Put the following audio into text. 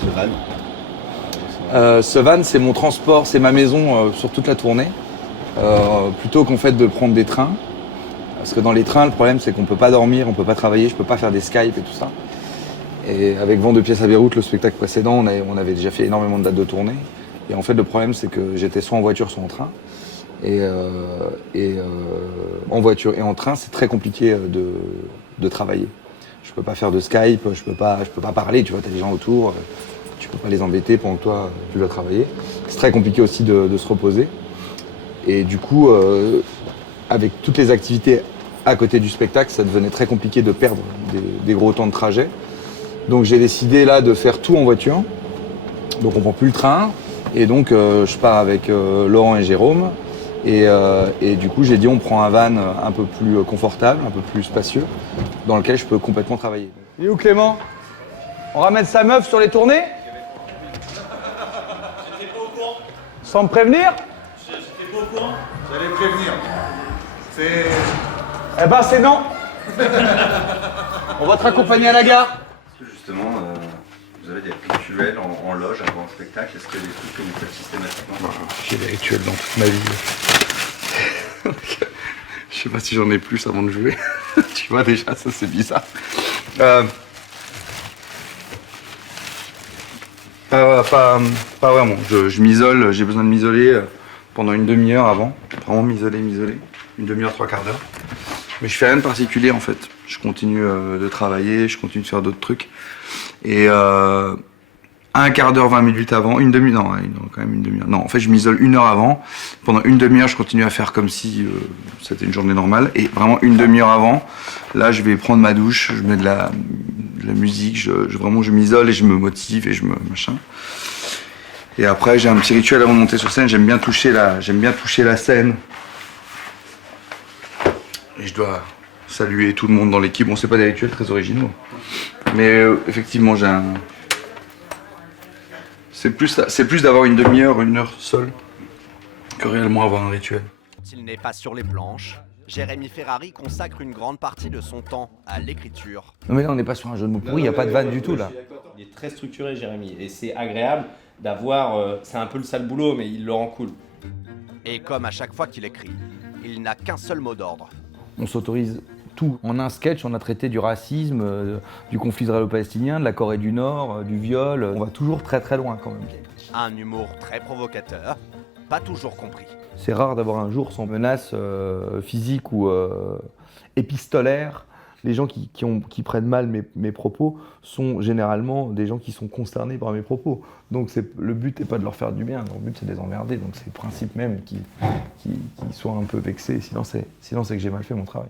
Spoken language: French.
ce van? Ce van, c'est mon transport, c'est ma maison sur toute la tournée. Plutôt qu'en fait de prendre des trains. Parce que dans les trains, le problème, c'est qu'on ne peut pas dormir, on ne peut pas travailler, je ne peux pas faire des Skype et tout ça. Et avec Vent de pièces à Beyrouth, le spectacle précédent, on avait déjà fait énormément de dates de tournée. Et en fait, le problème, c'est que j'étais soit en voiture, soit en train. Et en voiture et en train, c'est très compliqué de travailler. Je peux pas faire de Skype, je peux pas parler, tu vois, t'as des gens autour, tu peux pas les embêter pendant que toi, tu dois travailler. C'est très compliqué aussi de se reposer. Et du coup, avec toutes les activités à côté du spectacle, ça devenait très compliqué de perdre des gros temps de trajet. Donc j'ai décidé là de faire tout en voiture. Donc on prend plus le train. Et donc je pars avec Laurent et Jérôme. Et du coup j'ai dit on prend un van un peu plus confortable, un peu plus spacieux, dans lequel je peux complètement travailler. Il est où Clément? On ramène sa meuf sur les tournées? J'étais pas au courant. Sans me prévenir? J'étais pas au courant. J'allais prévenir. Eh ben c'est non. On va te raccompagner à la gare. Est-ce que justement, vous avez des rituels en loge avant un spectacle? Est-ce qu'il y a des trucs que vous faites systématiquement? J'ai des rituels dans toute ma vie. Je sais pas si j'en ai plus avant de jouer. Tu vois déjà, ça c'est bizarre. Pas vraiment. Je m'isole, j'ai besoin de m'isoler pendant une demi-heure avant. Vraiment m'isoler. Une demi-heure, 3/4 d'heure. Mais je fais rien de particulier en fait. Je continue de travailler, je continue de faire d'autres trucs. Et un quart d'heure, 20 minutes avant, une demi-heure, non, quand même une demi-heure. Non, en fait, je m'isole une heure avant. Pendant une demi-heure, je continue à faire comme si c'était une journée normale. Et vraiment une demi-heure avant, là, je vais prendre ma douche, je mets de la musique, vraiment, je m'isole et je me motive et machin. Et après, j'ai un petit rituel avant de monter sur scène. J'aime bien toucher la scène. Et je dois saluer tout le monde dans l'équipe. Bon, c'est pas des rituels très originaux. Mais effectivement, j'ai un... C'est plus d'avoir une demi-heure, une heure seule, que réellement avoir un rituel. S'il n'est pas sur les planches, Jérémy Ferrari consacre une grande partie de son temps à l'écriture. Non mais là, on n'est pas sur un jeu de mots pourri, il n'y a pas de vanne du tout là. Il est très structuré, Jérémy, et c'est agréable d'avoir... c'est un peu le sale boulot, mais il le rend cool. Et comme à chaque fois qu'il écrit, il n'a qu'un seul mot d'ordre. On s'autorise tout. En un sketch, on a traité du racisme, du conflit israélo-palestinien, de la Corée du Nord, du viol. On va toujours très très loin quand même. Un humour très provocateur, pas toujours compris. C'est rare d'avoir un jour sans menace physique ou épistolaire. Les gens qui prennent mal mes propos sont généralement des gens qui sont concernés par mes propos. Donc le but n'est pas de leur faire du bien, le but c'est de les emmerder. Donc c'est le principe même qu'ils soient un peu vexés, sinon c'est que j'ai mal fait mon travail.